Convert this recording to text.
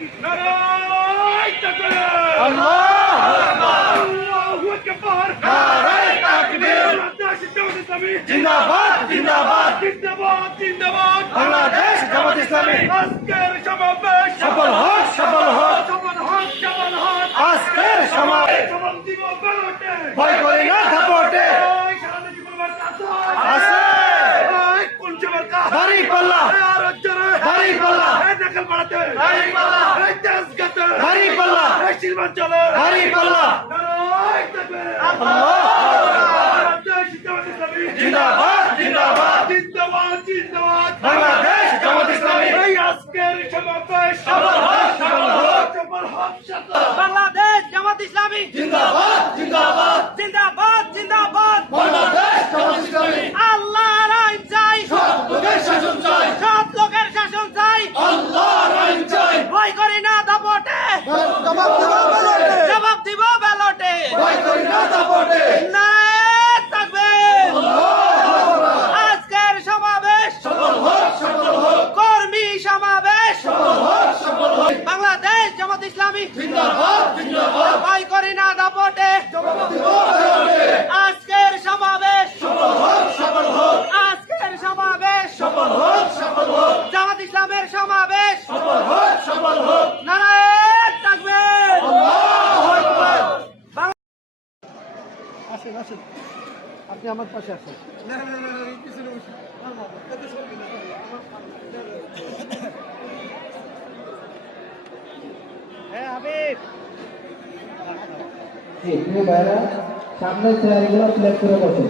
নারায়ে তাকবীর আল্লাহু আকবার আল্লাহু আকবার নারায়ে তাকবীর বাংলাদেশ জামাত ইসলামী জিন্দাবাদ জিন্দাবাদ জিন্দাবাদ জিন্দাবাদ বাংলাদেশ জামাত ইসলামী আজকের সমাবেশ সফল হোক সফল হোক সফল হোক সফল হোক আজকের সমাবেশ সফল দিব ব্যালটে ভয় করি না দাপটে এই সারা জীবন বার্তা আছে এই কোন জমারকা দাঁড়িপাল্লা আর জরে দাঁড়িপাল্লা এই নকল বাড়াতে দাঁড়িপাল্লা এই তেজগাতে দাঁড়িপাল্লা এই শিলবাঞ্চলে দাঁড়িপাল্লা নারায়ে তাকবীর আল্লাহু আকবার বাংলাদেশ জামাত ইসলামী জিন্দাবাদ জিন্দাবাদ জিন্দাবাদ জিন্দাবাদ বাংলাদেশ জামাত ইসলামী এই আজকের সমাবেশ সফল হোক সফল হোক সফল হোক সফল বাংলাদেশ জামাত ইসলামী জিন্দাবাদ জিন্দাবাদ জিন্দাবাদ জিন্দাবাদ বাংলাদেশ জামাত ইসলামী আল্লাহর আইন চাই সৎ লোকের শাসন চাই সৎ লোকের শাসন চাই আল্লাহর আইন চাই ভয় করি না দাপটে জবাব দেব ব্যালটে জবাব দিব ব্যালটে ভয় করি না দাপটে নারায়ে তাকবীর আল্লাহু আকবার আজকের সমাবেশ সফল হোক সফল হোক কর্মী সমাবেশ সফল হোক সফল হোক বাংলাদেশ জামাত ইসলামী জিন্দাবাদ জিন্দাবাদ ভয় করি না দাপটে জবাব দেব ব্যালটে আজকের সমাবেশ সফল হোক সফল হোক আজকের সমাবেশ সফল হোক সফল হোক জামাত ইসলামের সমাবেশ সফল হোক সফল হোক নারায়ে তাকবীর আল্লাহু আকবার আসেন আসেন আপনি আমার পাশে আসেন হ্যাঁ হাবিব জি প্রিয় ভাইরা সামনের চেয়ারগুলো সিলেক্ট করে বসুন।